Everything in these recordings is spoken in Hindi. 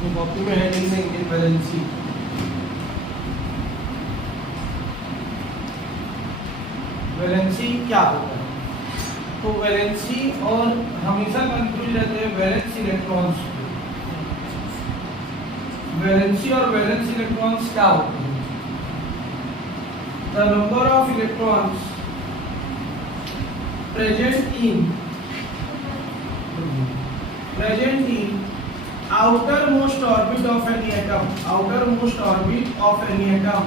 तो कॉपी में हेडिंग देंगे वैलेंसी। वैलेंसी क्या होता है? तो वैलेंसी, और हमेशा कंफ्यूज रहते हैं वैलेंस इलेक्ट्रॉन्स। वैलेंसी और वैलेंस इलेक्ट्रॉन्स क्या होते हैं? The number of electrons present in outermost orbit of any atom, outermost orbit of any atom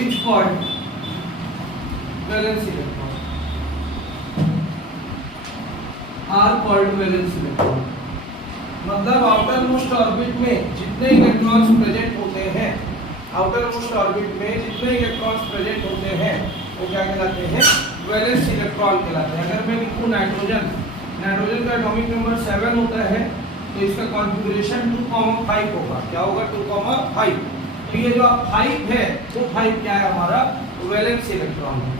is called valence electron, are called valence electron। मतलब आउटर मोस्ट ऑर्बिट में जितने इलेक्ट्रॉन्स प्रेजेंट होते हैं, आउटर मोस्ट ऑर्बिट में जितने इलेक्ट्रॉन्स प्रेजेंट होते हैं वो क्या कहलाते हैं? वैलेंस इलेक्ट्रॉन कहलाते हैं। अगर मैं लिखूं नाइट्रोजन, नाइट्रोजन का एटॉमिक नंबर 7 होता है, तो इसका कॉन्फ़िगरेशन 2,5 होगा। क्या होगा? 2,5। तो ये जो 5 है वो 5 क्या है? हमारा वैलेंस इलेक्ट्रॉन है।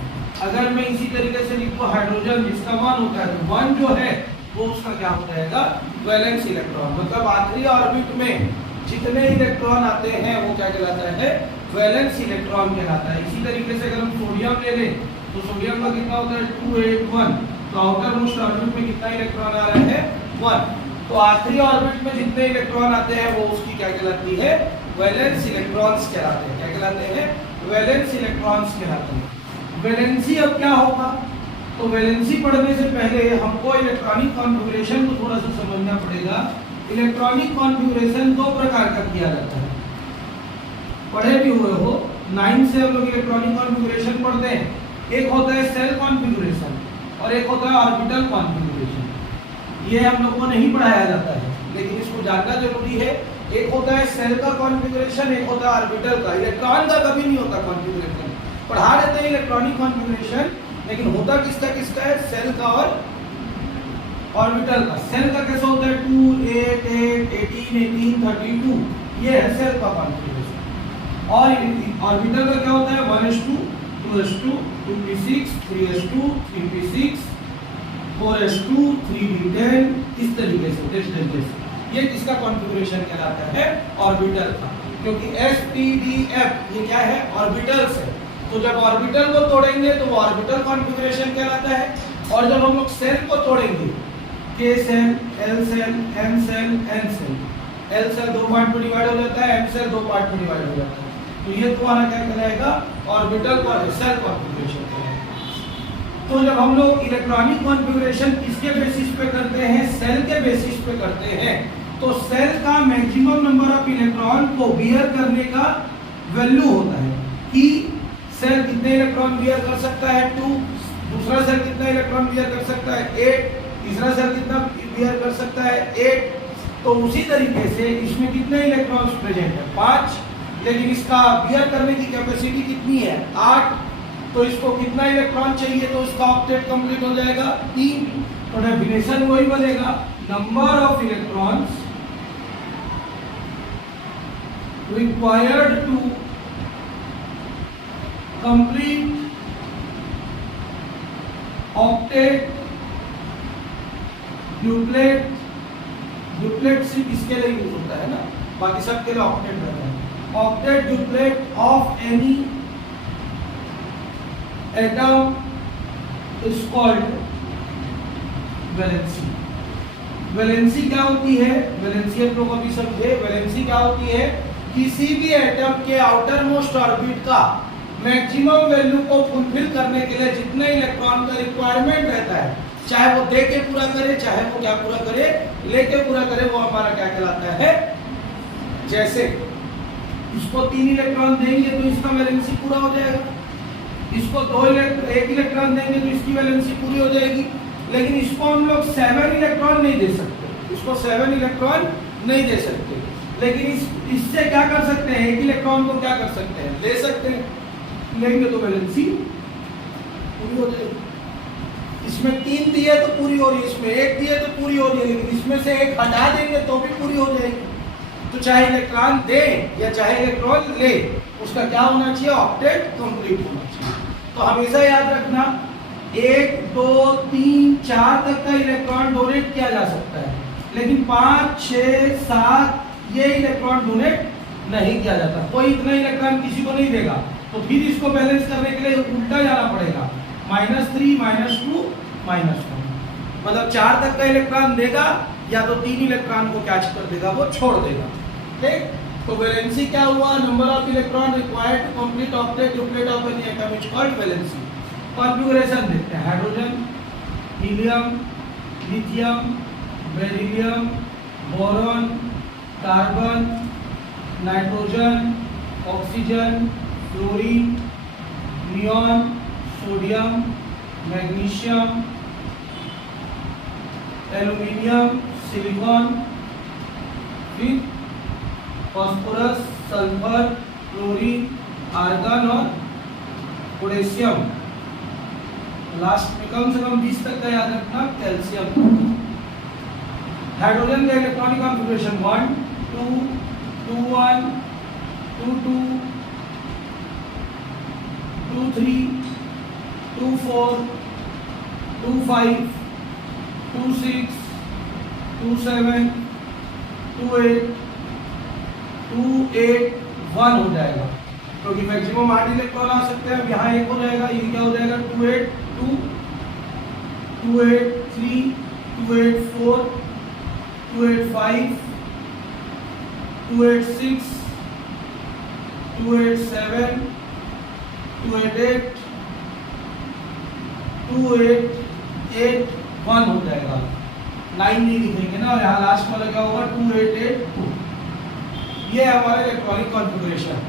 अगर मैं इसी तरीके से लिखूं हाइड्रोजन जिसका 1 होता है, तो 1 जो है वो उसका क्या हो जाएगा? Valence electron. मतलब आखिरी ऑर्बिट में जितने इलेक्ट्रॉन आते हैं वो क्या कहलाता है? वैलेंस इलेक्ट्रॉन कहलाता है। इसी तरीके से अगर हम सोडियम ले लें तो सोडियम का कितना होता है? 281। तो आउटर मोस्ट ऑर्बिट में कितना इलेक्ट्रॉन आ रहा है? 1। तो आखिरी ऑर्बिट में जितने इलेक्ट्रॉन आते हैं वो उसकी क्या कहलाती है? वैलेंस इलेक्ट्रॉन्स कहलाते हैं। क्या कहलाते हैं? वैलेंस इलेक्ट्रॉन्स कहलाते हैं। वैलेंसी अब क्या होगा? तो वैलेंसी पढ़ने से पहले हमको इलेक्ट्रॉनिक कॉन्फ़िगरेशन को थोड़ा सा समझना पड़ेगा। इलेक्ट्रॉनिक कॉन्फ़िगरेशन 2 प्रकार का किया जाता है, पढ़े भी हुए हो। 9 से हम लोग इलेक्ट्रॉनिक कॉन्फ़िगरेशन पढ़ते हैं। एक होता है सेल कॉन्फ़िगरेशन और एक होता है ऑर्बिटल कॉन्फ़िगरेशन। ये हम लोग को नहीं पढ़ाया जाता है, लेकिन इसको जानना जरूरी है। एक होता है सेल का कॉन्फ़िगरेशन, एक होता है ऑर्बिटल का। इलेक्ट्रॉन का कभी नहीं होता कॉन्फ़िगरेशन। पढ़ा देते हैं इलेक्ट्रॉनिक कॉन्फ़िगरेशन, लेकिन होता किसका किसका है? सेल का और ऑर्बिटल का। सेल का कैसा होता है? 2, 8, 8, 18, 18, 32। ये है सेल का कॉन्फ़िगरेशन। और ऑर्बिटल का क्या होता है? 1s2, 2s2, 2p6, 3s2, 3p6, 4s2, 3d10। इस तरीके से ये किसका कॉन्फ़िगरेशन कहलाता है? ऑर्बिटल का। क्योंकि s p d f ये क्या है? ऑर्बिटल्स है। तो जब ऑर्बिटल को तोड़ेंगे तो वो ऑर्बिटल कॉन्फ़िगरेशन कहलाता है। और जब हम लोग सेल को तोड़ेंगे, k cell, l cell, m cell, n cell, l cell 2 part में डिवाइड हो जाता है, m सेल 2 पार्ट में डिवाइड हो जाता है। तो ये तुम्हारा क्या कहलाएगा? ऑर्बिटल सेल कॉन्फ़िगरेशन कहलाएगा। तो जब हम लोग इलेक्ट्रॉनिक कॉन्फ़िगरेशन किसके बेसिस पे करते हैं? सेल के बेसिस पे करते हैं। तो सेल का मैक्सिमम नंबर ऑफ इलेक्ट्रॉन को बियर करने का वैल्यू होता है कि सेल कितने इलेक्ट्रॉन बियर कर सकता है? 2। दूसरा सेल कितना इलेक्ट्रॉन बियर कर सकता है? 8। तीसरा सेल कितना बियर कर सकता है? 8। तो उसी तरीके से इसमें कितने इलेक्ट्रॉन्स प्रेजेंट है? 5। लेकिन इसका बियर करने की कैपेसिटी कितनी है? 8। तो इसको कितना इलेक्ट्रॉन चाहिए? तो इसका ऑक्टेट कंप्लीट हो जाएगा 3। तो डेफिनेशन वही बनेगा, number of electrons required to complete octet, duplet सिर्फ इसके लिए यूज होता है ना, बाकी सब के लिए ऑक्टेट रहता है। Octet duplet of any atom is called valency. Valency क्या होती है? वैलेंसी आप लोग अभी समझे। वैलेंसी क्या होती है? किसी भी एटम के आउटर मोस्ट ऑर्बिट का मैक्सिमम वैल्यू को फुलफिल करने के लिए जितने इलेक्ट्रॉन का रिक्वायरमेंट रहता है, चाहे वो दे के पूरा करे, चाहे वो क्या पूरा करे, लेके पूरा करे, वो हमारा क्या कहलाता है? जैसे इसको 3 इलेक्ट्रॉन देंगे तो इसका वैलेंसी पूरा हो जाएगा। इसको 1 इलेक्ट्रॉन देंगे तो इसकी वैलेंसी पूरी हो जाएगी। लेकिन इसको हम लोग 7 इलेक्ट्रॉन नहीं दे सकते, इसको 7 इलेक्ट्रॉन नहीं दे सकते। लेकिन इससे क्या कर सकते हैं? 1 इलेक्ट्रॉन को क्या कर सकते हैं? ले सकते हैं। लेंगे तो वैलेंसी पूरी हो जाएगी। इसमें 3 दिए तो पूरी हो रही है, इसमें 1 दिए तो पूरी हो रही है, लेकिन इसमें से 1 हटा देंगे तो भी पूरी हो जाएगी। तो चाहे इलेक्ट्रॉन दे या चाहे इलेक्ट्रॉन ले, उसका क्या होना चाहिए? ऑक्टेट कंप्लीट होना चाहिए। तो हमेशा याद रखना 1, 2, 3, 4 तक का इलेक्ट्रॉन डोनेट किया जा सकता है, लेकिन 5, 6, 7 ये इलेक्ट्रॉन डोनेट नहीं किया जाता। कोई इतना इलेक्ट्रॉन किसी को नहीं देगा, तो फिर इसको बैलेंस करने के लिए उल्टा जाना पड़ेगा, -3, -2, -1। मतलब 4 तक का इलेक्ट्रॉन देगा या तो 3 इलेक्ट्रॉन को कैच कर देगा, वो छोड़ देगा। ठीक, तो वैलेंसी क्या हुआ? Number of electron required to complete octet duplet of any atom is called valency. Configuration देखते हैं, hydrogen, helium, lithium, beryllium, boron, carbon, nitrogen, oxygen, fluorine, neon, sodium, magnesium, aluminium, silicon, फिर फास्फोरस, सल्फर, क्लोरीन, आर्गन और पोटेशियम। लास्ट में कम से कम 20 तक का याद रखना, कैल्शियम। हाइड्रोजन का इलेक्ट्रॉनिक कॉन्फ़िगरेशन 1, 2, 2, 1, 2, 2, 2, 3, 2, 4, 2, 5, 2, 6, 2, 7, 2, 8, 2, 8, 1 हो जाएगा, क्योंकि मैक्सिमम 8 इलेक्ट्रॉन आ सकते हैं। अब यहाँ एक हो जाएगा, ये क्या हो जाएगा? 2, 8, 2, 2, 8, 3, 2, 8, 4, 2, 8, 5, 2, 8, 6, 2, 8, 7, 2, 8, 8, 2, 8, 8, 1 हो जाएगा। 9 नहीं लिखेंगे ना, और यहाँ लास्ट वाला क्या होगा? 2, 8, 8, 2। ये है हमारा इलेक्ट्रॉनिक कॉन्फ़िगरेशन।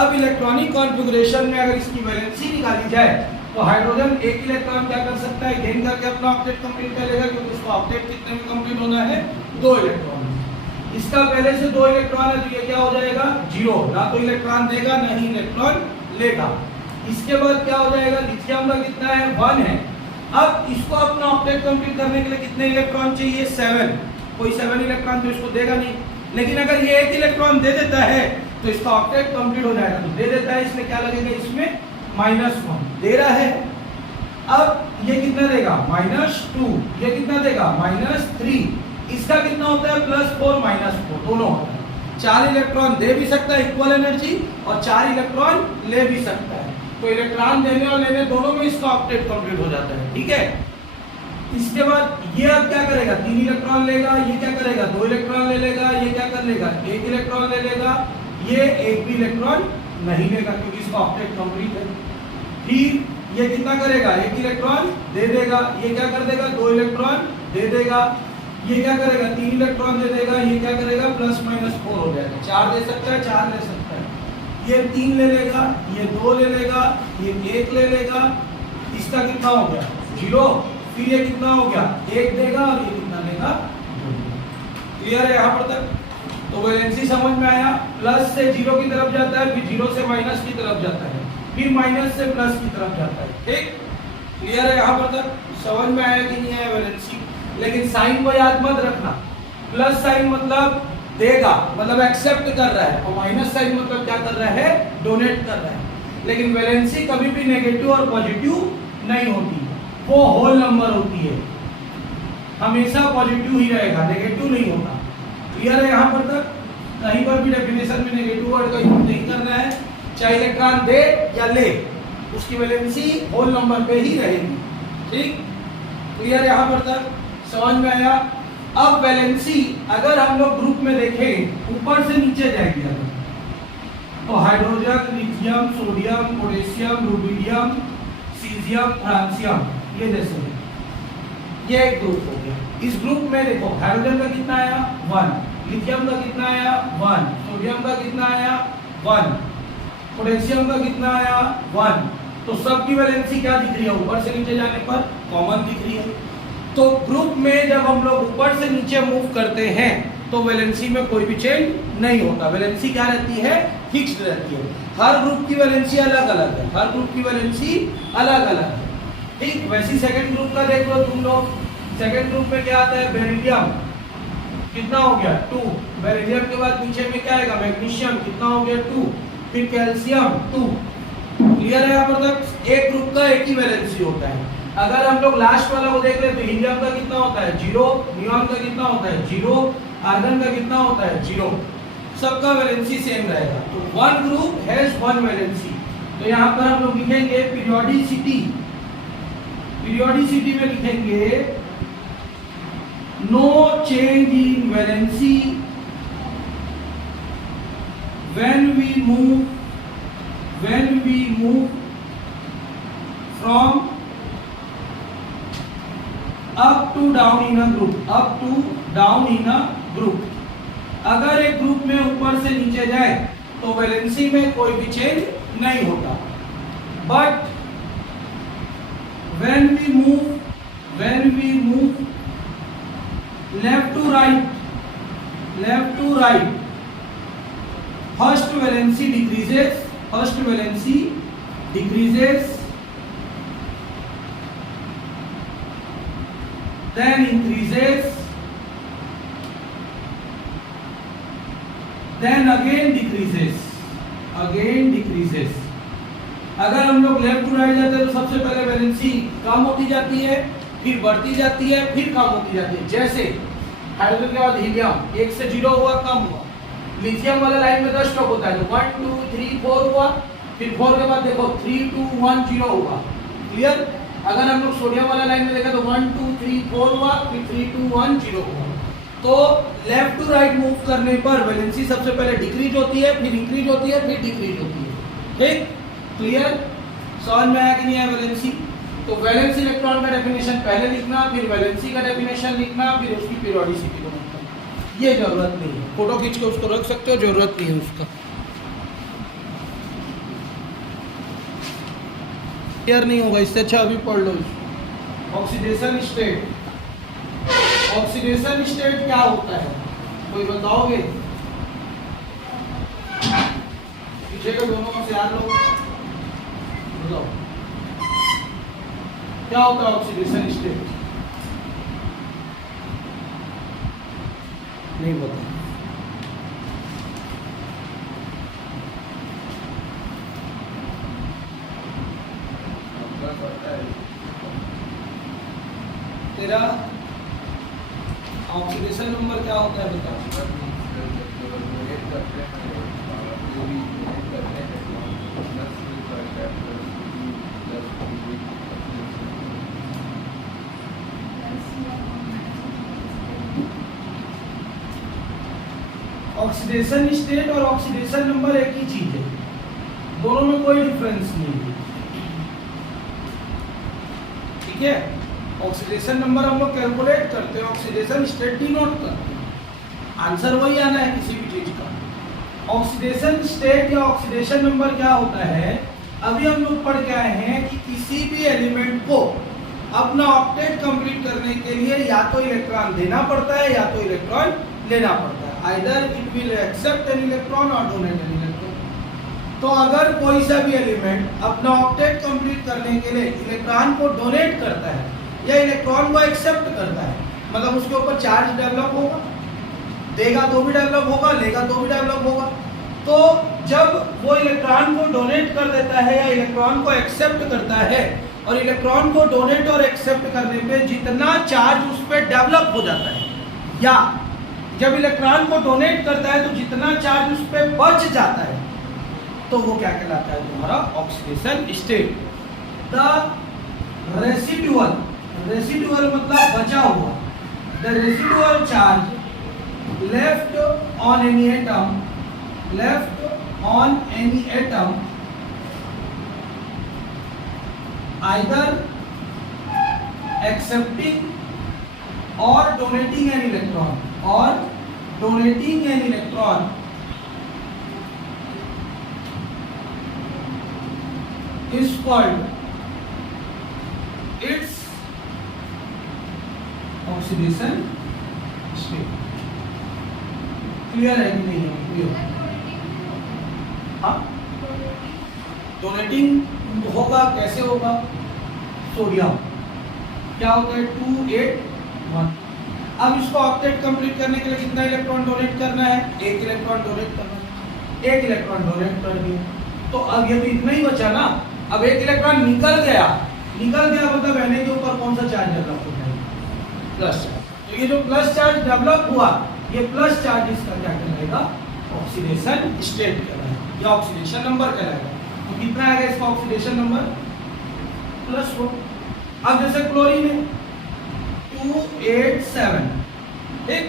अब इलेक्ट्रॉनिक कॉन्फ़िगरेशन में अगर इसकी वैलेंसी निकाली जाए तो हाइड्रोजन एक इलेक्ट्रॉन क्या कर सकता है? गेन करके अपना ऑक्टेट कंप्लीट करेगा, क्योंकि उसको ऑक्टेट कितने में कंप्लीट होना है? 2 इलेक्ट्रॉन। इसका पहले से 2 इलेक्ट्रॉन है, तो ये क्या हो जाएगा? 0, ना तो इलेक्ट्रॉन देगा ना ही इलेक्ट्रॉन लेगा। इसके बाद क्या हो जाएगा? लिथियम का कितना है? 1 है। अब इसको अपना ऑक्टेट कंप्लीट करने के लिए कितने इलेक्ट्रॉन चाहिए? 7। कोई 7 इलेक्ट्रॉन तो इसको देगा नहीं, लेकिन अगर ये 1 इलेक्ट्रॉन दे देता है तो इसका ऑक्टेट कंप्लीट हो जाएगा। तो दे देता है, इसमें क्या लगेगा? इसमें -1 दे रहा है। अब ये कितना देगा? -2। ये कितना देगा? -3। इसका कितना होता है? +4 -4 दोनों होता है। 4 इलेक्ट्रॉन दे भी सकता है इक्वल एनर्जी, और 4 इलेक्ट्रॉन ले भी सकता है। तो इलेक्ट्रॉन देने और लेने दोनों में इसका ऑक्टेट कंप्लीट हो जाता है। ठीक है, इसके बाद ये अब क्या करेगा? 3 इलेक्ट्रॉन लेगा। ये क्या करेगा? 2 इलेक्ट्रॉन ले लेगा। ये क्या कर लेगा? 1 इलेक्ट्रॉन ले लेगा। ये एक भी इलेक्ट्रॉन नहीं लेगा, क्योंकि इसका ऑक्टेट कंप्लीट है। फिर ये कितना करेगा? 1 इलेक्ट्रॉन दे देगा। ये क्या कर देगा? 2 इलेक्ट्रॉन दे देगा। ये क्या करेगा? 3 इलेक्ट्रॉन दे देगा। ये क्या करेगा? +-4 हो जाएगा। 4 दे सकता है, 4 ले सकता है। ये 3 ले लेगा, ये 2 ले लेगा, ये 1 ले लेगा। इसका कितना हो गया? 0। फिर ये कितना हो गया? 1 देगा, और ये कितना लेगा? 2। क्लियर है यहाँ पर तक? तो वैलेंसी समझ में आया। प्लस से 0 की तरफ जाता है, फिर 0 से माइनस की तरफ जाता है, फिर माइनस से प्लस की तरफ जाता है। ठीक, क्लियर है यहाँ पर तक? समझ में आया कि नहीं आया वैलेंसी? लेकिन साइन को याद मत रखना। प्लस साइन मतलब देगा, मतलब एक्सेप्ट कर रहा है, और माइनस साइन मतलब क्या कर रहा है? डोनेट कर रहा है। लेकिन वैलेंसी कभी भी नेगेटिव और पॉजिटिव नहीं होती, वो होल नंबर होती है, हमेशा पॉजिटिव ही रहेगा, नेगेटिव नहीं होता। क्लियर है यहाँ पर तक? कहीं पर भी डेफिनेशन में नेगेटिव वर्ड का यूज नहीं करना है, चाहे इलेक्ट्रॉन दे या ले, उसकी वैलेंसी होल नंबर पे ही रहेगी। ठीक, क्लियर है यहाँ पर तक? समझ में आया? अब वैलेंसी अगर हम लोग ग्रुप में देखें, ऊपर से नीचे जाएगी अगर, तो hydrogen, lithium, sodium, potassium, rubidium, caesium, francium, ये जैसे ये एक ग्रुप हो गया। इस ग्रुप में देखो हाइड्रोजन का कितना आया? 1, लिथियम का कितना आया? 1, सोडियम का कितना आया? 1, पोटेशियम का कितना आया? 1। तो सबकी वैलेंसी क्या दिख रही है? ऊपर से नीचे जाने पर कॉमन दिख रही है। तो ग्रुप में जब हम लोग ऊपर से नीचे मूव करते हैं तो वैलेंसी में कोई भी चेंज नहीं होता। वैलेंसी क्या रहती है? फिक्स्ड रहती है। हर ग्रुप की वैलेंसी अलग अलग है, हर ग्रुप की वैलेंसी अलग अलग है। ठीक, वैसी सेकंड ग्रुप का देख लो तुम लोग। सेकंड ग्रुप में क्या आता है? बेरिलियम कितना हो गया? 2। बेरिलियम के बाद नीचे में क्या आएगा? मैग्नीशियम कितना हो गया? 2। फिर कैल्शियम 2। क्लियर है यहाँ पर तक? एक ग्रुप का एक ही वैलेंसी होता है। अगर हम लोग लास्ट वाला को देख रहे तो हीलियम का कितना होता है 0, नियॉन का कितना होता है 0, आर्गन का कितना होता है 0, सबका वैलेंसी सेम रहेगा। तो one group has one valency. तो यहाँ पर हम लोग लिखेंगे पीरियोडिसिटी, पीरियोडिसिटी में लिखेंगे no change in valency when we move from up to down in a group, up to down in a group। अगर एक ग्रुप में ऊपर से नीचे जाए तो वैलेंसी में कोई भी चेंज नहीं होता। But when we move left to right, first valency decreases, then increases, then again decreases। अगर हम लोग लेफ्ट टू राइट जाते हैं तो सबसे पहले वैलेंसी कम होती जाती है, फिर बढ़ती जाती है, फिर कम होती जाती है। जैसे हाइड्रोजन के बाद हीलियम 1 से 0 हुआ, कम हुआ। लिथियम वाला लाइन में 10 स्टॉप होता है तो 1 2 3 4 हुआ, फिर 4 के बाद देखो 3 2 1 0 हुआ। क्लियर? अगर हम लोग सोडियम वाला लाइन में देखा तो 1 2 3 4 हुआ, फिर 3 2 1 0 हुआ। तो लेफ्ट टू राइट मूव करने पर वैलेंसी सबसे पहले डिक्रीज होती है, फिर इंक्रीज होती है, फिर डिक्रीज होती है। ठीक? क्लियर? समझ में आया कि नहीं आया वैलेंसी? तो वैलेंस इलेक्ट्रॉन का डेफिनेशन पहले लिखना, फिर वैलेंसी का डेफिनेशन लिखना, फिर उसकी पीरियोडिसिटी को लिखना। ये जरूरत नहीं है, फोटो खींच के उसको रख सकते हो, जरूरत नहीं है उसका। क्लियर नहीं होगा, इससे अच्छा अभी पढ़ लो। ऑक्सीडेशन स्टेट, ऑक्सीडेशन स्टेट क्या होता है कोई बताओगे? पीछे के दोनों में से यार लोग बताओ क्या होता है ऑक्सीडेशन स्टेट? नहीं पता। तेरा ऑक्सीडेशन नंबर क्या होता है बता? ऑक्सीडेशन स्टेट और ऑक्सीडेशन नंबर एक ही चीज है, दोनों में कोई डिफरेंस नहीं है। ठीक है? ऑक्सीडेशन नंबर हम लोग कैलकुलेट करते हैं, ऑक्सीडेशन स्टेट डिनोट करते हैं। आंसर वही आना है किसी भी चीज का। ऑक्सीडेशन स्टेट या ऑक्सीडेशन नंबर क्या होता है? अभी हम लोग पढ़ के आए हैं कि किसी भी एलिमेंट को अपना ऑक्टेट कंप्लीट करने के लिए या तो इलेक्ट्रॉन देना पड़ता है या तो इलेक्ट्रॉन लेना पड़ता है। Either it will accept an electron और डोनेट एन इलेक्ट्रॉन। तो अगर कोई सा भी एलिमेंट अपना ऑक्टेट कंप्लीट करने के लिए इलेक्ट्रॉन को डोनेट करता है या इलेक्ट्रॉन को एक्सेप्ट करता है, मतलब उसके ऊपर चार्ज डेवलप होगा, देगा तो भी डेवलप होगा, लेगा तो भी डेवलप होगा। तो जब वो इलेक्ट्रॉन को डोनेट कर देता है या इलेक्ट्रॉन को एक्सेप्ट करता है, और इलेक्ट्रॉन को डोनेट और एक्सेप्ट करने पे जितना चार्ज उस पर डेवलप हो जाता है, या जब इलेक्ट्रॉन को डोनेट करता है तो जितना चार्ज उस पर बच जाता है, तो वो क्या कहलाता है तुम्हारा oxidation state. The residual, residual मतलब बचा हुआ, the residual charge left on any atom, left on any atom either accepting or donating an electron, or donating an electron is called its oxidation state। Clear है कि नहीं है? क्लियर? हाँ, डोनेटिंग होगा, कैसे होगा? सोडियम क्या होता है 2 8 1। अब इसको ऑक्टेट कंप्लीट करने के लिए कितना इलेक्ट्रॉन डोनेट करना है? 1 इलेक्ट्रॉन डोनेट करना है। 1 इलेक्ट्रॉन डोनेट कर दिया, तो अब ये तो इतना ही बचा ना। अब 1 इलेक्ट्रॉन निकल गया निकल गया मतलब Na के ऊपर कौन सा चार्ज डेवलप हो जाएगा? Plus charge. तो ये जो प्लस चार्ज डेवलप हुआ, ये प्लस चार्ज इसका क्या कहलाएगा? ऑक्सीडेशन स्टेट कहलाएगा या ऑक्सीडेशन नंबर कहलाएगा। तो कितना आएगा इसका ऑक्सीडेशन नंबर? +4। अब जैसे क्लोरीन है 287, ठीक।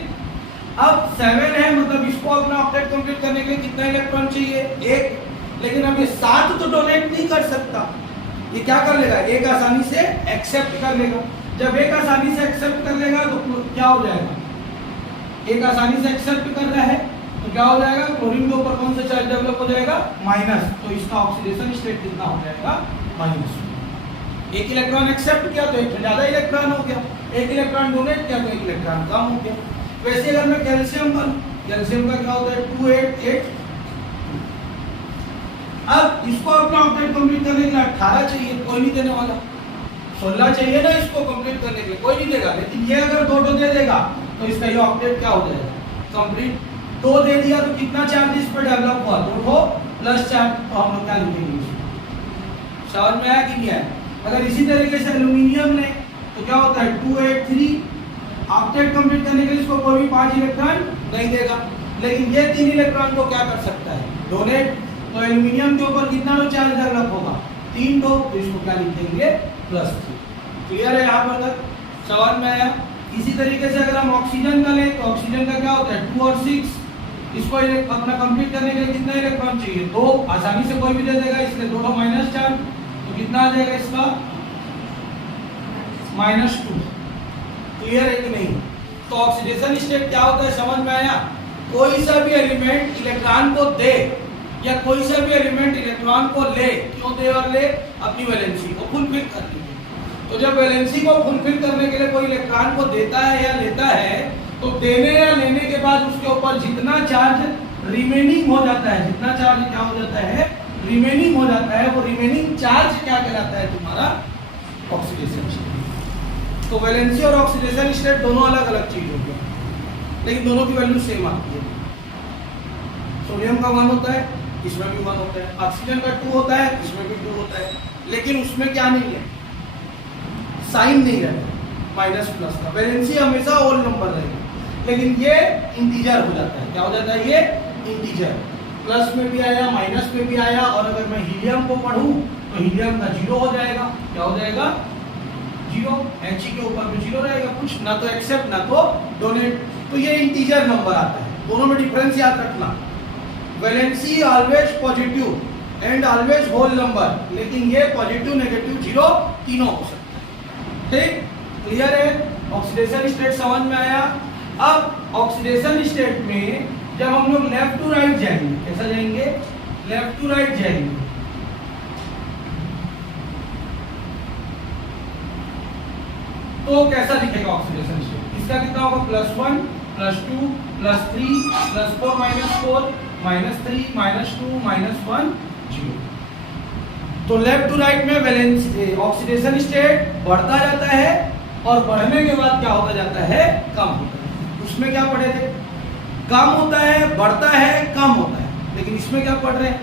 अब 7 है मतलब इसको अपना ऑक्टेट कंप्लीट करने के लिए कितना इलेक्ट्रॉन चाहिए? 1। लेकिन अब ये 7 तो डोनेट नहीं कर सकता, ये क्या कर लेगा? एक आसानी से एक्सेप्ट कर लेगा। जब एक आसानी से एक्सेप्ट कर लेगा तो क्या हो जाएगा? एक आसानी से एक्सेप्ट कर रहा है तो क्या हो जाएगा? क्लोरीन के ऊपर कौन सा चार्ज डेवलप हो जाएगा? माइनस। तो इसका ऑक्सीडेशन स्टेट कितना हो जाएगा? -2। एक इलेक्ट्रॉन एक्सेप्ट किया तो एक ज्यादा इलेक्ट्रॉन हो गया, एक इलेक्ट्रॉन डोनेट किया तो एक इलेक्ट्रॉन कम हो गया। वैसे अगर मैं कैल्शियम पर, कैल्शियम का क्या होता है? 288। अब इसको अपना ऑक्टेट कंप्लीट करने के लिए 18 चाहिए, कोई नहीं देने वाला। 16 चाहिए ना इसको कंप्लीट करने के लिए, कोई नहीं देगा। लेकिन ये अगर 2 दे देगा तो इसका ये ऑक्टेट क्या हो जाएगा? कंप्लीट। 2 दे दिया तो कितना चार्ज इस पर डेवलप हुआ? 2 प्लस चार्ज। तो हम लोग क्या लिखेंगे? समझ में आया कि नहीं आया? अगर इसी तरीके से एल्यूमिनियम ने तो क्या होता है? 283। ऑक्टेट कंप्लीट करने के लिए इसको कोई भी 5 इलेक्ट्रॉन नहीं देगा, लेकिन ये 3 इलेक्ट्रॉन को क्या कर सकता है? डोनेट। तो एल्यूमिनियम के ऊपर कितना चार्ज डेवलप होगा? 3। तो इसको क्या लिखेंगे? +3। क्लियर है यहाँ पर तक? समझ में आया? इसी तरीके से अगर हम ऑक्सीजन का लें तो ऑक्सीजन का क्या होता है? 2 और 6। इसको अपना कंप्लीट करने के लिए कितना इलेक्ट्रॉन चाहिए? 2। आसानी से कोई भी दे देगा, इसलिए 2 माइनस चार्ज। तो कितना आ जाएगा इसका? -2। क्लियर है कि नहीं? तो ऑक्सीडेशन स्टेट क्या होता है? समझ में आया? कोई सा भी एलिमेंट इलेक्ट्रॉन को दे या कोई सा भी एलिमेंट इलेक्ट्रॉन को ले, क्यों दे और ले? अपनी वैलेंसी को फुलफिल करने के लिए। तो जब वैलेंसी को फुलफिल करने के लिए कोई इलेक्ट्रॉन को देता है या लेता है, तो देने या लेने के बाद उसके ऊपर जितना चार्ज रिमेनिंग हो जाता है, जितना चार्ज क्या हो जाता है? रिमेनिंग हो जाता है, वो रिमेनिंग चार्ज क्या कहलाता है? तुम्हारा ऑक्सीडेशन स्टेट। तो वैलेंसी और ऑक्सीडेशन स्टेट दोनों अलग अलग चीज होती है, लेकिन दोनों की वैल्यू सेम आती है। सोडियम का 1 होता है, इसमें भी 1 होता है। ऑक्सीजन का 2 होता है, इसमें भी 2 होता है। लेकिन उसमें क्या नहीं है? साइन नहीं रहता, माइनस प्लस का। वैलेंसी हमेशा होल नंबर रहेगा, लेकिन ये इंटीजर हो जाता है। क्या हो जाता है? ये इंटीजर। प्लस में भी आया, माइनस में भी आया। और अगर मैं हीलियम को पढ़ूं तो हीलियम का 0 हो जाएगा। क्या हो जाएगा? 0। He के ऊपर में 0 रहेगा, कुछ ना तो एक्सेप्ट ना तो डोनेट। तो ये इंटीजर नंबर आता है। दोनों में डिफरेंस याद रखना। Valency always positive and always whole number, लेकिन ये पॉजिटिव, नेगेटिव, 0 तीनों हो सकता है। ठीक? क्लियर है? ऑक्सीडेशन स्टेट समझ में आया? अब ऑक्सीडेशन स्टेट में जब हम लोग लेफ्ट टू राइट जाएंगे, कैसा जाएंगे? लेफ्ट टू राइट जाएंगे। तो कैसा दिखेगा ऑक्सीडेशन स्टेट? इसका कितना होगा? +1 +2 +3 +4 -4 -3 -2 -1 0। तो लेफ्ट टू राइट में वैलेंसी ऑक्सीडेशन स्टेट बढ़ता जाता है और बढ़ने के बाद क्या होता जाता है? कम होता है। उसमें क्या पढ़े थे? कम होता है, बढ़ता है, कम होता है। लेकिन इसमें क्या पढ़ रहे हैं?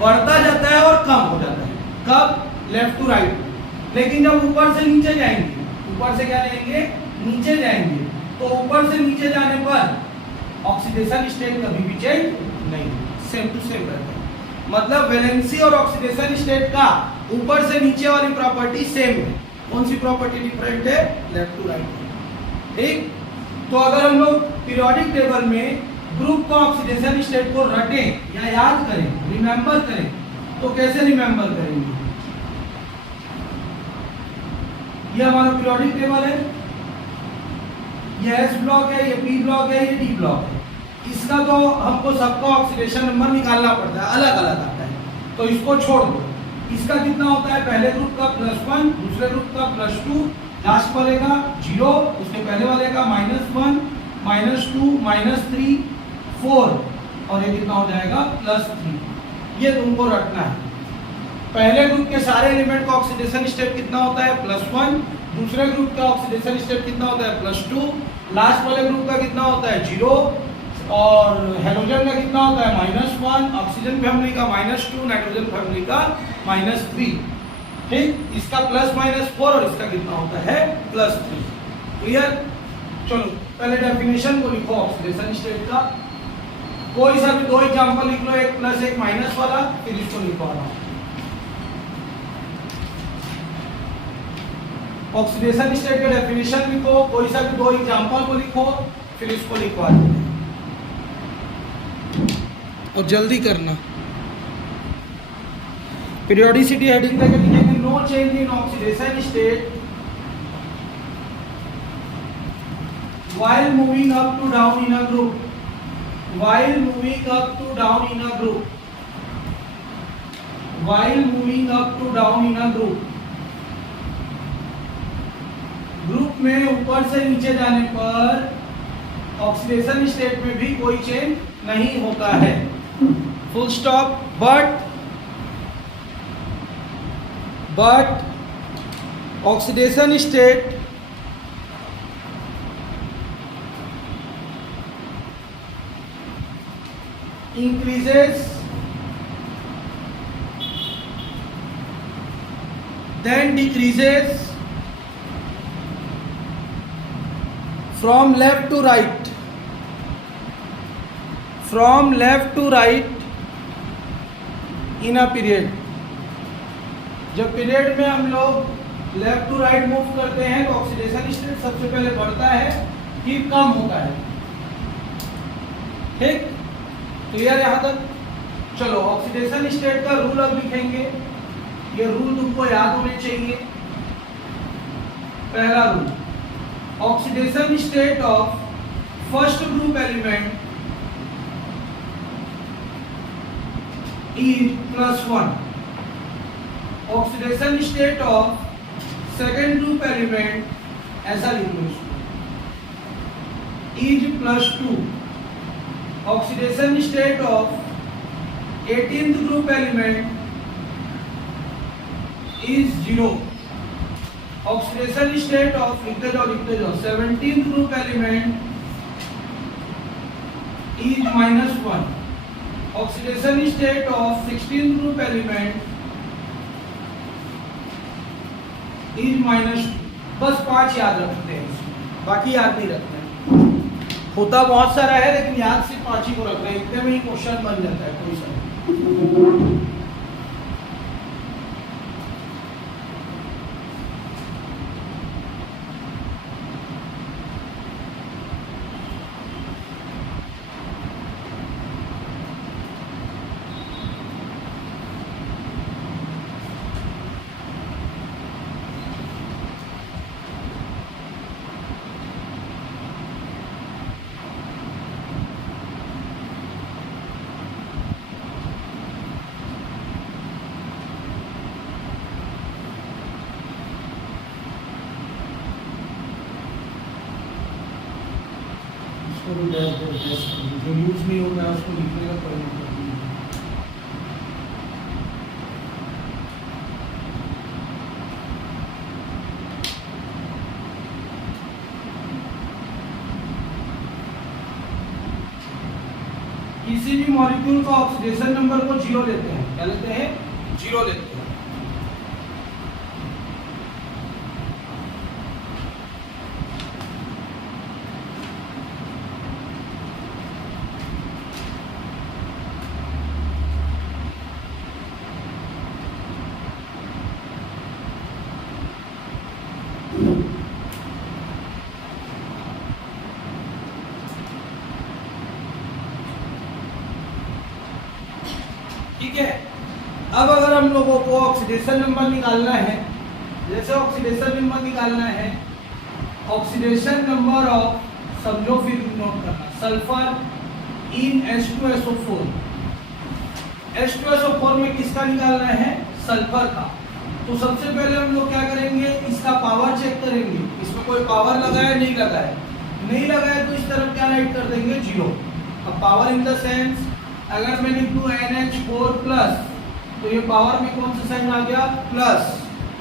बढ़ता जाता है और कम हो जाता है। कब? Left to right. लेकिन जब ऊपर से नीचे जाएंगे, ऊपर से क्या जाएंगे? नीचे जाएंगे, तो ऊपर से नीचे जाने पर ऑक्सीडेशन स्टेट कभी भी चेंज नहीं, सेम टू सेम रहता है। मतलब वैलेंसी और ऑक्सीडेशन स्टेट का ऊपर से नीचे वाली प्रॉपर्टी सेम है। कौन सी प्रॉपर्टी डिफरेंट है? Left to right. ठीक? तो अगर हम लोग पीरियोडिक टेबल में ग्रुप का ऑक्सीडेशन स्टेट को रटें या याद करें, रिमेंबर करें, तो कैसे रिमेंबर करेंगे? ये हमारा पीरियोडिक टेबल है, ये S ब्लॉक है, ये P ब्लॉक है, ये D ब्लॉक है। इसका तो हमको सबका ऑक्सीडेशन नंबर निकालना पड़ता है, अलग अलग आता है। तो इसको छोड़ दो। इसका कितना होता है? पहले ग्रुप का +1, दूसरे ग्रुप का +2, लास्ट वाले का 0, उसके पहले वाले का -1 -2 -3 4, और ये कितना हो जाएगा? +3। ये तुमको रखना है। पहले ग्रुप के सारे एलिमेंट का ऑक्सीडेशन स्टेट कितना होता है? +1। दूसरे ग्रुप का ऑक्सीडेशन स्टेट कितना होता है? +2। लास्ट वाले ग्रुप का कितना होता है? 0। और हाइड्रोजन का कितना होता है? -1। ऑक्सीजन फैमिली का -2, नाइट्रोजन फैमिली का -3। ठीक, इसका +-4 और इसका कितना होता है +3। क्लियर? चलो पहले डेफिनेशन को लिखो ऑक्सीडेशन स्टेट का। कोई सा भी दो एग्जांपल लिख लो, एक प्लस एक माइनस वाला, फिर इसको लिखवाना। ऑक्सीडेशन स्टेट का डेफिनेशन लिखो, कोई सा भी दो एग्जांपल को लिखो, फिर इसको लिखवा दो और जल्दी करना। पीरियोडिसिटी हेडिंग देके लिखेंगे no change in oxidation state while moving up to down in a group, while moving up to down in a group, while moving up to down in a group, group में ऊपर से नीचे जाने पर ऑक्सीडेशन स्टेट में भी कोई चेंज नहीं होता है, full stop. But oxidation state increases then decreases from left to right, from left to right in a period। जब पीरियड में हम लोग लेफ्ट टू राइट मूव करते हैं तो ऑक्सीडेशन स्टेट सबसे पहले बढ़ता है फिर कम होता है। ठीक, क्लियर यहाँ तक? चलो ऑक्सीडेशन स्टेट का रूल अब लिखेंगे, ये रूल तुमको याद होने चाहिए। पहला rule, oxidation state of first group element is +1, oxidation state of second group element ऐसा लिख लो is +2, oxidation state of 18th group element is 0, oxidation state of लिखते जाओ 17th group element is -1, oxidation state of 16th group element is -2। बस 5 याद रखते हैं, बाकी याद नहीं रखते हैं। होता बहुत सारा है लेकिन याद सिर्फ 5 ही को रखना है, इतने में ही क्वेश्चन बन जाता है कोई सा। जो यूज नहीं होगा उसको लिखने का प्रयत्न करेंगे। किसी भी मॉलिक्यूल का ऑक्सीडेशन नंबर को 0 लेते हैं, क्या लेते हैं? 0 लेते हैं। ठीक है, अब अगर हम लोगों को ऑक्सीडेशन नंबर निकालना है, जैसे ऑक्सीडेशन नंबर निकालना है, ऑक्सीडेशन नंबर ऑफ, समझो फिर नोट करना, सल्फर इन H2SO4, H2SO4 में किसका निकालना है? सल्फर का। तो सबसे पहले हम लोग क्या करेंगे, इसका पावर चेक करेंगे, इसमें कोई पावर लगा है नहीं लगा है, नहीं लगा है तो इस तरफ क्या राइट कर देंगे? 0। अब पावर इन द सेंस अगर मैं लिख दूं NH4 प्लस तो ये पावर में कौन सा साइन आ गया? प्लस,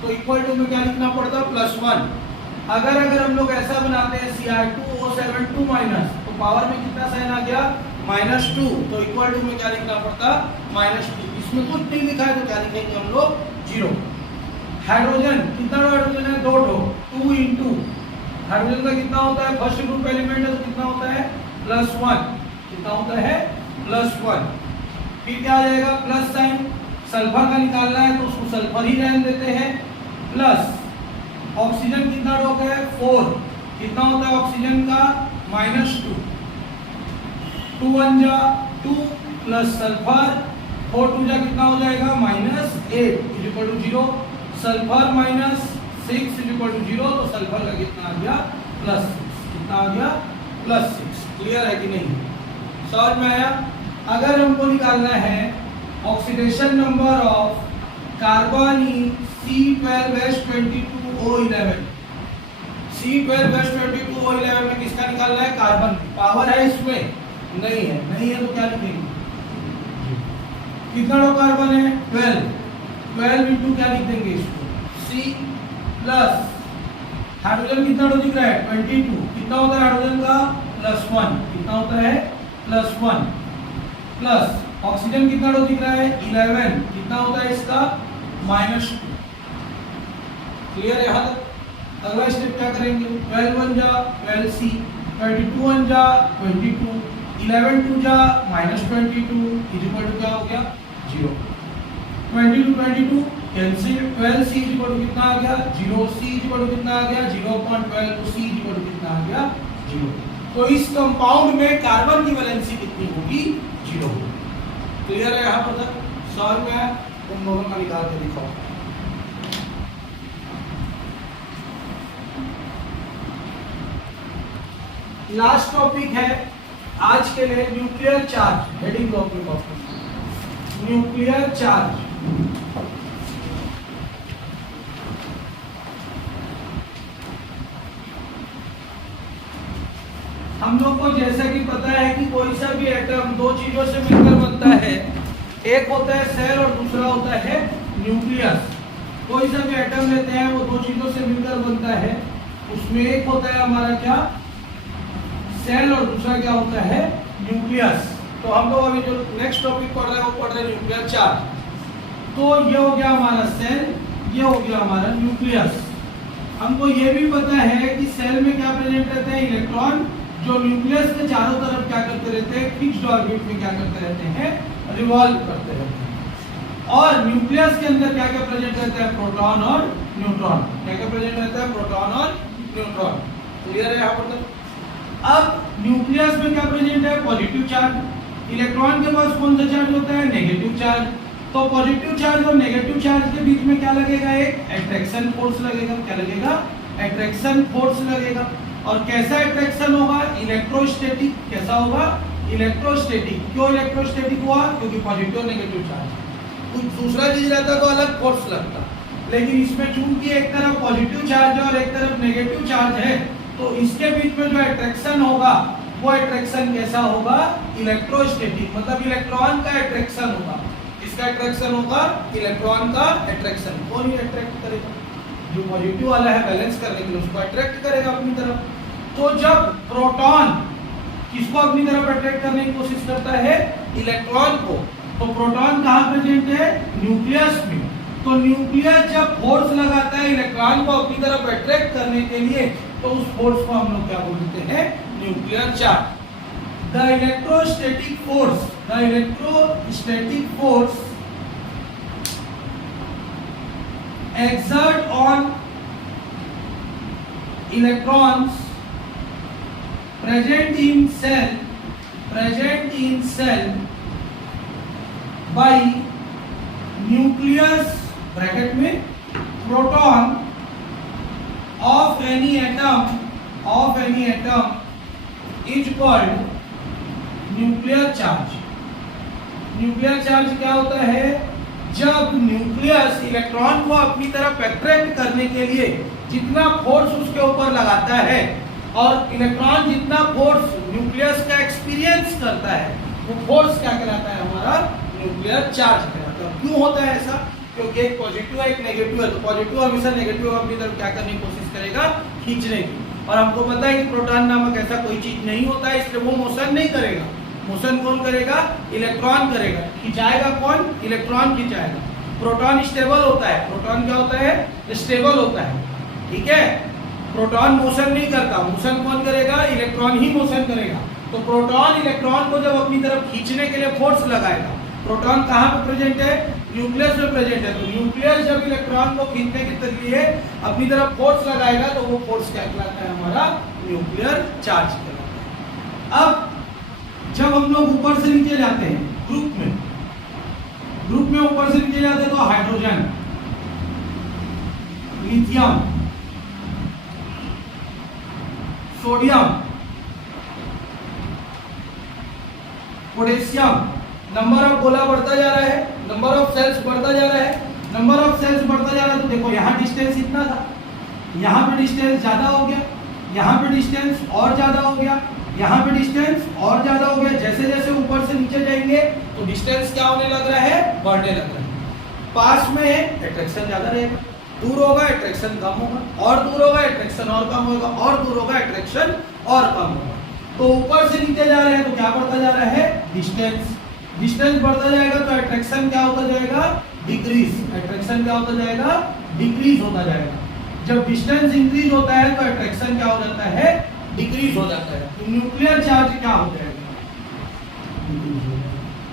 तो इक्वल टू में क्या लिखना पड़ता? +1। अगर हम लोग ऐसा बनाते हैं Cr2O7 2 माइनस, तो पावर में कितना साइन आ गया? -2, तो इक्वल टू में क्या लिखना पड़ता? -2। इसमें कुछ नहीं लिखा है तो क्या लिखेंगे हम लोग? 0। हाइड्रोजन कितना हाइड्रोजन है, 2 ठो, 2 इंटू हाइड्रोजन का कितना होता है, फर्स्ट ग्रुप एलिमेंट है तो कितना होता है +1, कितना होता है +1। फिर क्या आ जाएगा प्लस साइन, सल्फर का निकालना है तो उसको सल्फर ही रहने देते हैं, प्लस ऑक्सीजन कितना हो गया 4, कितना होता है ऑक्सीजन का -2, 2 1 जा 2 प्लस सल्फर 4 2 जा कितना हो जाएगा -8 0, सल्फर -6 0, तो सल्फर का कितना आ गया +6, कितना आ गया +6। क्लियर है कि नहीं, समझ में आया। अगर हमको निकालना है oxidation number of carbon in C12H22O11, C12H22O11 में किसका निकालना है, कार्बन। पावर है इसमें नहीं है, नहीं है तो क्या लिखेंगे, कितना कार्बन है 12 इंटू क्या लिख देंगे इसको C प्लस हाइड्रोजन कितना दिख रहा है 22, कितना होता है हाइड्रोजन का +1, कितना होता है +1, प्लस ऑक्सीजन कितना दिख रहा है 11, कितना होता है इसका -2। क्लियर है। यहाँ तक अगला स्टेप क्या करेंगे, 12 1 जा 12C, 22 1 जा 22, 11 2 जा -22 इक्वल टू क्या हो गया 0, 22 कैंसिल, 12C इक्वल टू कितना आ गया 0, C इक्वल टू कितना आ गया 0.12, तो C इक्वल टू कितना आ गया 0। तो इस कंपाउंड में कार्बन की वैलेंसी कितनी होगी 0 होगी। क्लियर है यहाँ पर तक, समझ में आया। तुम दोनों का निकाल के दिखाओ। लास्ट टॉपिक है आज के लिए nuclear charge, heading topic of nuclear charge. हम लोग को जैसा कि पता है कि कोई सा भी एटम दो चीजों से मिलकर बनता है, एक होता है सेल और दूसरा होता है न्यूक्लियस। कोई सा भी एटम लेते हैं वो दो चीजों से मिलकर बनता है, उसमें एक होता है हमारा क्या सेल और दूसरा क्या होता है न्यूक्लियस। तो हम लोग अभी जो नेक्स्ट टॉपिक पढ़ रहे हैं वो पढ़ रहे हैं न्यूक्लियर चार्ज। तो ये हो गया हमारा सेल, ये हो गया हमारा न्यूक्लियस। हमको ये भी पता है कि सेल में क्या प्रेजेंट रहते हैं इलेक्ट्रॉन, जो न्यूक्लियस के चारों तरफ क्या करते रहते हैं फिक्स्ड ऑर्बिट में क्या करते रहते हैं रिवॉल्व करते रहते हैं। और न्यूक्लियस के अंदर क्या क्या प्रेजेंट रहता है प्रोटॉन और न्यूट्रॉन, क्या क्या प्रेजेंट रहता है प्रोटॉन और न्यूट्रॉन। क्लियर है यहाँ पर। अब न्यूक्लियस में क्या प्रेजेंट है पॉजिटिव चार्ज, इलेक्ट्रॉन के पास कौन सा चार्ज होता है नेगेटिव चार्ज। तो पॉजिटिव चार्ज और नेगेटिव चार्ज के बीच में क्या लगेगा एक अट्रैक्शन फोर्स लगेगा, क्या लगेगा अट्रैक्शन फोर्स लगेगा। और कैसा अट्रैक्शन होगा इलेक्ट्रोस्टैटिक, कैसा होगा इलेक्ट्रोस्टैटिक। क्यों इलेक्ट्रोस्टैटिक हुआ क्योंकि पॉजिटिव और नेगेटिव चार्ज। कुछ दूसरा चीज रहता तो अलग फोर्स लगता, लेकिन इसमें चूंकि एक तरफ पॉजिटिव चार्ज है और एक तरफ नेगेटिव चार्ज है तो इसके बीच में जो अट्रैक्शन होगा वो अट्रैक्शन कैसा होगा इलेक्ट्रोस्टैटिक, मतलब इलेक्ट्रॉन का अट्रैक्शन होगा। इसका अट्रैक्शन होगा इलेक्ट्रॉन का अट्रैक्शन। कौन ही अट्रैक्ट करेगा जो पॉजिटिव वाला है बैलेंस करने के लिए उसको अट्रैक्ट करेगा अपनी तरफ। तो जब प्रोटॉन किसको अपनी तरफ अट्रैक्ट करने की कोशिश करता है इलेक्ट्रॉन को, तो प्रोटॉन कहाँ प्रेजेंट है न्यूक्लियस में। तो न्यूक्लियस जब फोर्स लगाता है इलेक्ट्रॉन को अपनी तरफ अट्रैक्ट करने के लिए तो उस फोर्स को हम लोग क्या बोलते हैं nuclear charge. The electrostatic force exert on electrons present in cell by nucleus bracket में proton of any atom is called nuclear charge। Nuclear charge क्या होता है जब न्यूक्लियस इलेक्ट्रॉन को अपनी तरफ अट्रैक्ट करने के लिए जितना फोर्स उसके ऊपर लगाता है और इलेक्ट्रॉन जितना फोर्स न्यूक्लियस का एक्सपीरियंस करता है वो फोर्स क्या कहलाता है हमारा न्यूक्लियर चार्ज कहलाता है। क्यों होता है ऐसा क्योंकि एक पॉजिटिव है एक नेगेटिव है, तो पॉजिटिव हमेशा नेगेटिव अपनी तरफ क्या करने की कोशिश करेगा खींचने की। और हमको पता है कि प्रोटॉन नामक ऐसा कोई चीज नहीं होता है, इसलिए वो मोशन नहीं करेगा। मोशन कौन करेगा इलेक्ट्रॉन करेगा। खिंचाएगा कौन इलेक्ट्रॉन खिंचाएगा। प्रोटॉन स्टेबल होता है, प्रोटॉन क्या होता है, स्टेबल होता है, ठीक है। प्रोटॉन मोशन नहीं करता, मोशन कौन करेगा, इलेक्ट्रॉन ही मोशन करेगा। तो प्रोटॉन इलेक्ट्रॉन को जब अपनी तरफ खींचने के लिए फोर्स लगाएगा, प्रोटॉन कहाँ पे प्रेजेंट है, न्यूक्लियस में प्रेजेंट है। तो न्यूक्लियस जब इलेक्ट्रॉन को खींचने के लिए अपनी तरफ फोर्स लगाएगा तो वो फोर्स क्या कहलाता है, हमारा न्यूक्लियर चार्ज कहलाता है। अब जब हम लोग ऊपर से नीचे जाते हैं ग्रुप में ऊपर से नीचे जाते हैं तो hydrogen, lithium, sodium, potassium, number of गोला बढ़ता जा रहा है, नंबर ऑफ सेल्स बढ़ता जा रहा है, नंबर ऑफ सेल्स बढ़ता जा रहा है। तो देखो यहाँ डिस्टेंस इतना था, यहाँ पे डिस्टेंस ज्यादा हो गया, यहाँ पे डिस्टेंस और ज्यादा हो गया, यहाँ पे डिस्टेंस और ज्यादा हो गया। जैसे जैसे ऊपर से नीचे जाएंगे तो डिस्टेंस क्या होने लग रहा है, बढ़ने लग रहा है। पास में है अट्रैक्शन ज्यादा रहेगा, दूर होगा अट्रैक्शन कम होगा, और दूर होगा अट्रैक्शन और कम होगा, और दूर होगा अट्रैक्शन और कम होगा। तो ऊपर से नीचे जा रहे हैं तो क्या बढ़ता जा रहा है, डिस्टेंस, डिस्टेंस बढ़ता जाएगा तो अट्रैक्शन क्या होता जाएगा, डिक्रीज, अट्रैक्शन क्या होता जाएगा, डिक्रीज होता जाएगा। जब डिस्टेंस इंक्रीज होता है तो अट्रैक्शन क्या हो जाता है, डिक्रीज हो जाता है। तो न्यूक्लियर चार्ज क्या हो जाएगा,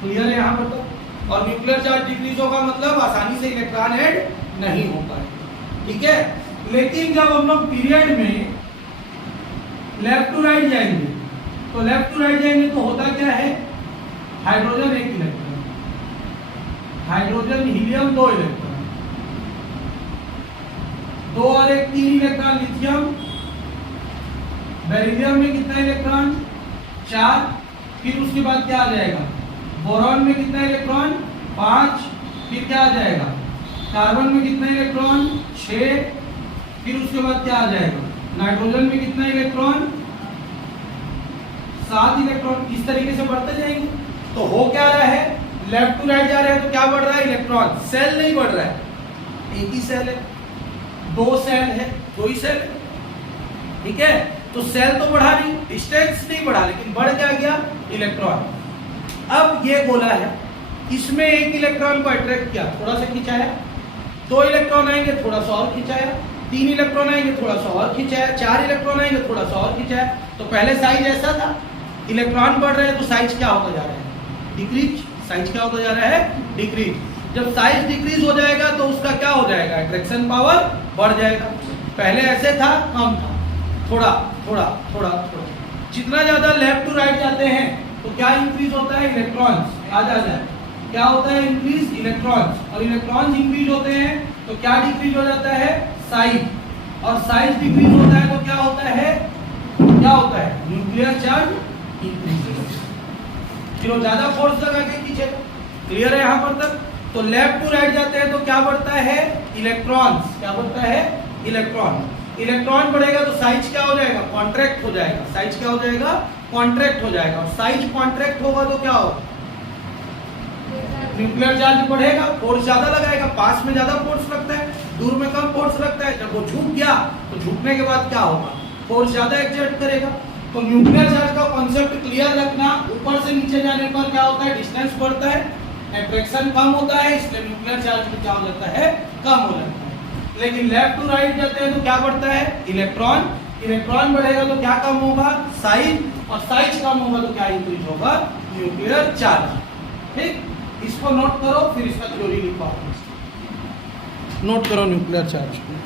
क्लियर है यहाँ पर तो। और न्यूक्लियर चार्ज डिक्रीज होगा मतलब आसानी से इलेक्ट्रॉन ऐड नहीं हो पाएगा, ठीक है। लेकिन जब हम लोग पीरियड में लेफ्ट टू राइट जाएंगे तो लेफ्ट टू राइट जाएंगे तो होता क्या है, हाइड्रोजन एक इलेक्ट्रॉन, हाइड्रोजन हीलियम दो इलेक्ट्रॉन, दो और एक तीन इलेक्ट्रॉन, लिथियम, बेरिलियम में कितना इलेक्ट्रॉन, 4, फिर उसके बाद क्या आ जाएगा, बोरॉन में कितना इलेक्ट्रॉन, 5, फिर क्या आ जाएगा, कार्बन में कितना इलेक्ट्रॉन, 6, फिर उसके बाद क्या आ जाएगा, नाइट्रोजन में कितना इलेक्ट्रॉन, 7 इलेक्ट्रॉन। इस तरीके से बढ़ते जाएंगे। तो हो क्या रहा है, लेफ्ट टू राइट जा रहे हैं तो क्या बढ़ रहा है, इलेक्ट्रॉन, सेल नहीं बढ़ रहा है, एक ही सेल है, 2 सेल है, 2 ही सेल है, ठीक है। तो सेल तो बढ़ा नहीं, डिस्टेंस नहीं बढ़ा, लेकिन बढ़ क्या गया, इलेक्ट्रॉन। अब ये गोला है, इसमें एक इलेक्ट्रॉन को अट्रैक्ट किया, थोड़ा सा खिंचाया, 2 इलेक्ट्रॉन आएंगे थोड़ा सा और खिंचाया, 3 इलेक्ट्रॉन आएंगे थोड़ा सा और खिंचाया, 4 इलेक्ट्रॉन आएंगे थोड़ा सा और खिंचाया। तो पहले साइज ऐसा था, इलेक्ट्रॉन बढ़ रहे हैं तो साइज क्या होता जा रहा है, डिक्रीज, साइज क्या होता जा रहा है, डिक्रीज। जब साइज डिक्रीज हो जाएगा तो उसका क्या हो जाएगा, अट्रैक्शन पावर बढ़ जाएगा। पहले ऐसे था, कम था, थोड़ा थोड़ा थोड़ा थोड़ा, जितना ज्यादा लेफ्ट टू राइट जाते हैं तो क्या इंक्रीज होता है, इलेक्ट्रॉन्स आ जाता है, क्या होता है, इंक्रीज इलेक्ट्रॉन्स, और इलेक्ट्रॉन्स इंक्रीज होते हैं तो क्या डिक्रीज हो जाता है, साइज, और साइज डिक्रीज होता है तो क्या होता है, न्यूक्लियर चार्ज इंक्रीज। फिर ज्यादा फोर्स लगा के खींचे, क्लियर है यहाँ पर तक। तो लेफ्ट टू राइट जाते हैं तो क्या बढ़ता है, इलेक्ट्रॉन्स, क्या बढ़ता है, इलेक्ट्रॉन, इलेक्ट्रॉन बढ़ेगा तो साइज क्या हो जाएगा, कॉन्ट्रैक्ट हो जाएगा, साइज क्या हो जाएगा, कॉन्ट्रैक्ट हो जाएगा, और साइज कॉन्ट्रैक्ट होगा तो क्या होगा, न्यूक्लियर चार्ज बढ़ेगा, फोर्स ज्यादा लगाएगा, पास में ज्यादा फोर्स लगता है, दूर में कम फोर्स लगता है। जब वो झुक गया तो झुकने के बाद क्या होगा, फोर्स ज्यादा एक्सर्ट करेगा। तो न्यूक्लियर चार्ज का कॉन्सेप्ट क्लियर रखना, ऊपर से नीचे जाने पर क्या होता है, डिस्टेंस बढ़ता है, अट्रैक्शन कम होता है, इसलिए न्यूक्लियर चार्ज में क्या हो जाता है, कम हो जाता है। लेकिन लेफ्ट टू राइट जाते हैं तो क्या बढ़ता है, इलेक्ट्रॉन, इलेक्ट्रॉन बढ़ेगा तो क्या कम होगा, साइज, और साइज कम होगा तो क्या इंक्रीज होगा, न्यूक्लियर चार्ज। ठीक, इसको नोट करो, फिर इसका थ्योरी लिखो, नोट करो न्यूक्लियर चार्ज को।